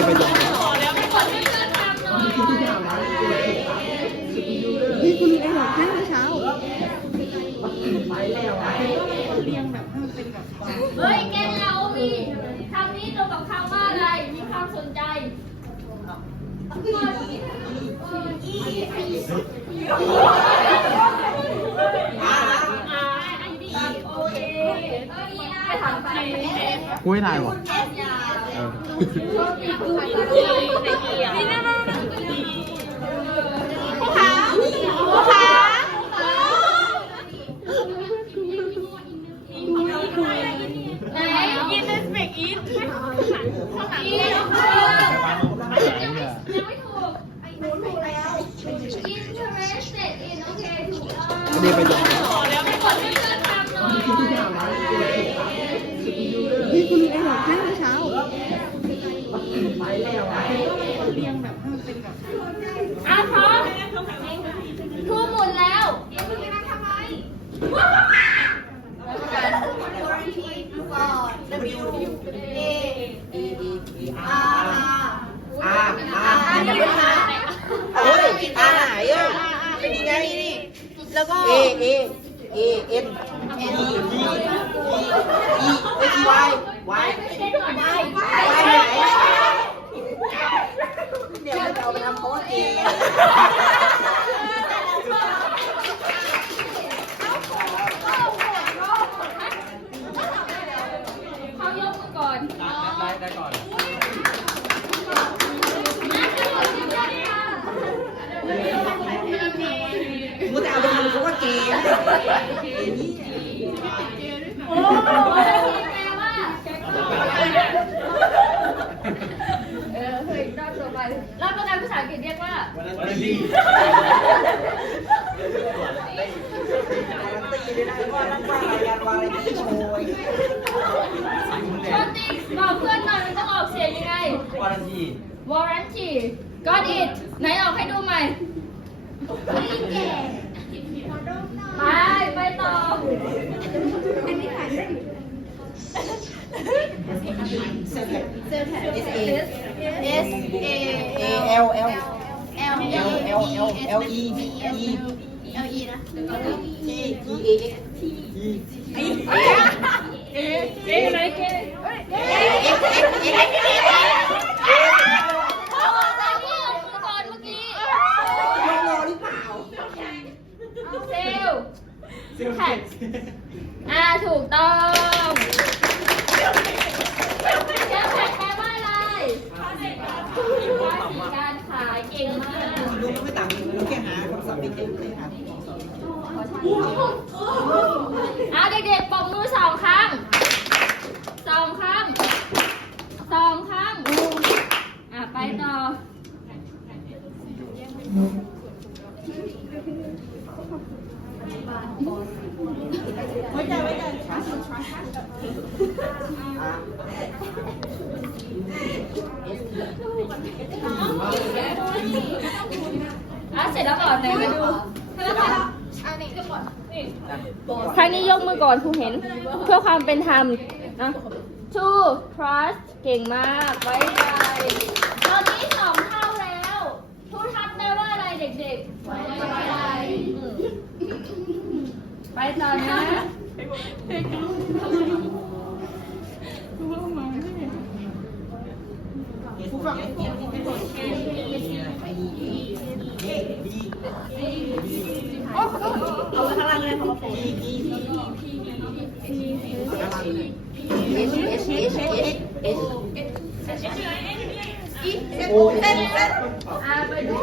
กต้องอันนี้ไปลงขอแล้วไม่ขอช่วยเพื่อนทำหน่อยนี่คุณไอ้หลอกแค่เมื่อเช้าเฮ้ยแกเรามีคำนี้ตรงกับคำว่าอะไร มีความสนใจกูให้ถ่ายวะ เออนี่นะผู้ค้าผู้ค้าไหนยินดีสเปกอีทข้างหลังอีทยังไม่ถูก interested in โอเคถูกต้องอันนี้ไปลงขอแล้วไม่ขอช่วยเพื่อนทำหน่อยนี่คุณไอ้หลอกแค่เช้า อะพร้อมครูหมุนแล้วอ่าอ่า เฮ้ยตาไหนอะเป็นยังไงนี่ แล้วก็ A A A N E E E E H Y Y Y ไหนเดี๋ยวมันจะเอาไปทำโพสเอง เขายกมือก่อน ได้ได้ก่อน กูจะเอาไปทำโพสเกม โอ้แปลว่าเออเฮ้ยรอบต่อไปรอบต่อไปภาษาอังกฤษเรียกว่า วันนี้ตีเลยนะว่านักว่ารายการวาไรตี้โชว์โชติกบอกเพื่อนหน่อยมันต้องออกเสียงยังไง วันที warranty got it ไหนออกให้ดูใหม่ ไป ไปต่อ อันนี้ถ่ายได้เซลแท็กเซลแท็ก S A S A L L L L L L L E E L E นะ G G A X T E เจ๊อะไรเจ๊เอ๊ะเอ๊ะเอ๊ะอนเมื่อกี้ ยกโลหรือเปล่า เซล แท็กอ่าถูกต้องเซลแพ็กแปลว่าอะไรภาษีการขายเก่งมากดูไม่ต่างกันเราแค่หาของสับปิดเองเลยค่ะอะเด็กๆปรบมือสองครั้งสองครั้งสองครั้งอะไปต่อ อะเสร็จแล้วก่อนไหนมาดูแล้วก่อนอันนี้ก็ก่อนนี่ครั้งนี้ยกมือก่อนครูเห็น เพื่อความเป็นธรรมนะ two trust เก่งมากไว้ใจตอนนี้สองเท่าแล้วทูทับแปลว่าอะไรเด็กๆไว้ใจอืมไปต่อนะ ผู้ฟังเสียงที่ไม่หมดไปดีเอดี เอาไว้ข้างล่างเลยพอโฟน ดีดี H H H H โอ้ยอะไปดู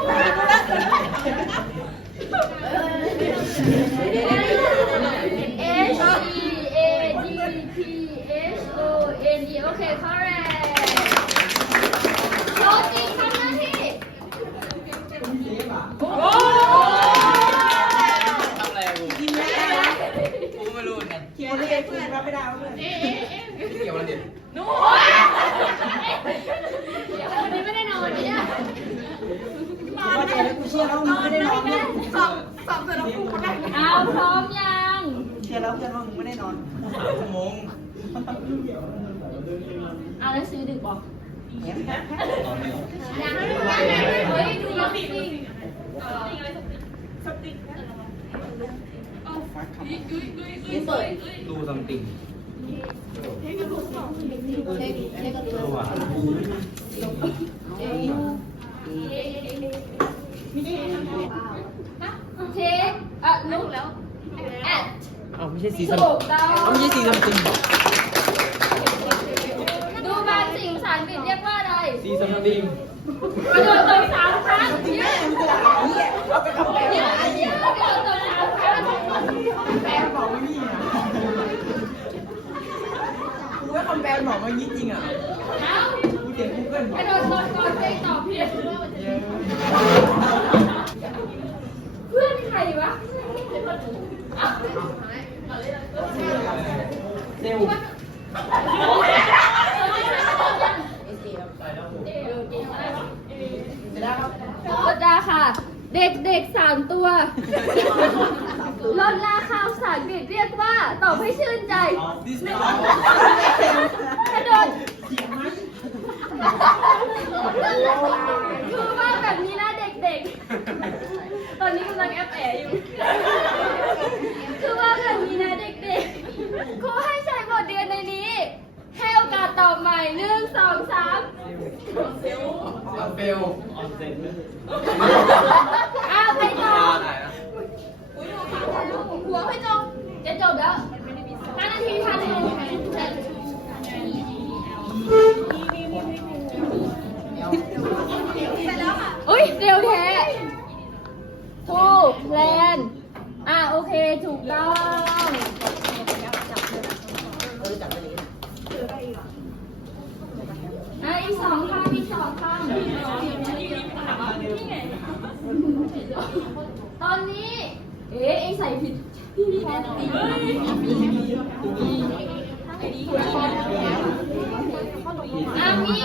H E A D P H O N E โอเค correct โชติทำหน้าที่โอ้ ทำอะไรกู กินแล้ว กูไม่รู้เหมือนกัน เขียนเลยเพื่อนรับไม่ได้เพื่อน เกี่ยวอะไรเด็ด นู่นวันนี้ไม่ได้นอนเนี่ ยว่าเจแล้วกูชื่อแล้วมึงไม่ได้นอนเนี่ยสอบสอบเสร็จแล้วครูได้เอาพร้อมยังเชื่อแล้วเพื่อนว่ามึงไม่ได้นอนชั่วโมงเอาแล้วซื้อดึกบอกเนี่ยยังเฮ้ยดูแล้วสิเปิดดูซัมติงดูอะเช็คอะ ลุกแล้วแอดเอาไม่ใช่ซีซัมถูกต้องเอาไม่ใช่ซีซัมติงดูบางสิ่งภาษาอังกฤษเรียกว่าอะไรซีซัมติงกระโดดตบสามครั้งเย้เย้กระโดดตบสามครั้งแฟนบอกว่านี่อะกูว่าคำแฟนบอกว่ายี่จริงอะเอากูเขียนกูเกิลบกอกระโดดตบก่อนเจ๊ตอบผิดเพื่อนใครวะเอา เซลดดาค่ะเด็กๆสามตัวลดราคาภาษาอังกฤษเรียกว่าตอบให้ชื่นใจสนีย์ กระโดดคือว่าแบบนี้นะเด็กๆ ตอนนี้กำลังแอบแอบอยู่ คือว่าแบบนี้นะเด็กๆ ครูให้ใช้บทเรียนในนี้ ให้โอกาสตอบใหม่หนึ่งสองสาม เฟลออนเซ็น ใส่ผิดพี่พี่แน่นอนอะมี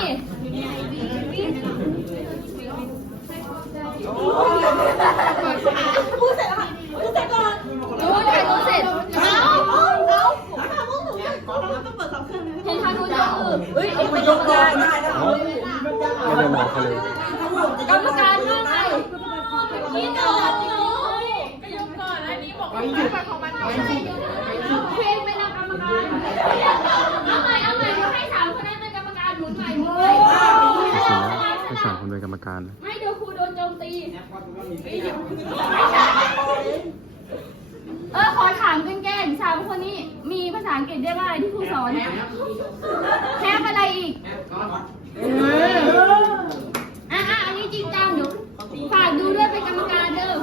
รู้ถ่ายรูปเสร็จเอาเห็นทางนู้นยกมือเฮ้ยเอ็งเป็นกรรมการ ได้ได้ ไม่ได้มองเขาเลย กรรมการว่าไงพี่ตอบอยู่ เพลงเป็นกรรมการ เอาใหม่เอาใหม่เดี๋ยวให้สามคนนั้นเป็นกรรมการหมุนใหม่หมุนใหม่ ไม่ใช่ไม่ สามคนเป็นกรรมการนะไม่เดี๋ยวครูโดนโจมตีเออขอถามแกล้งๆสามคนนี้มีภาษาอังกฤษเรียกว่าอะไรที่ครูสอนแคปอะไรอีกอะอะอันนี้จริงจังเดี๋ยวฝากดูด้วยเป็นกรรมการเด้อ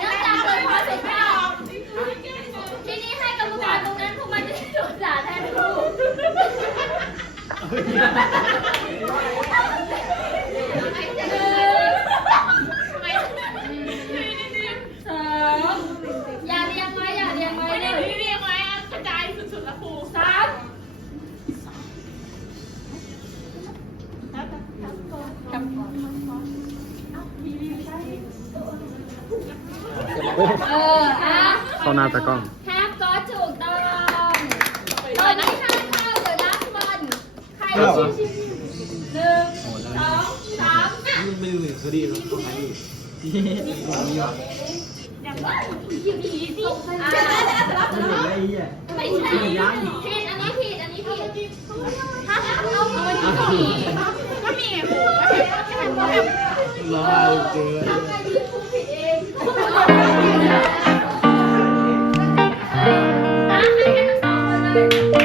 เนื่องจากเกิดความผิดพลาดทีนี้ให้กรรมการตรงนั้นพวกมันจะได้โดนด่าแทนครูส อย่าเรียงไว้อย่าเรียงไว้เด้อเรียงไว้กระจายสุดๆละครูสามเอออะ เข้าหน้าตากล้อง หนึ่งสองสามห้าไม่รู้เลยดีหรอกต้องหาอีกนี่ว่ะอย่างว่าอยู่ดีสิอ่าไม่ใช่ไม่ใช่ผิดอันนี้ผิดอันนี้ผิดฮะเอาเอาอันนี้ก็มีก็มีไงผมก็เห็นก็เห็นก็เห็นรอเจอ Thank you.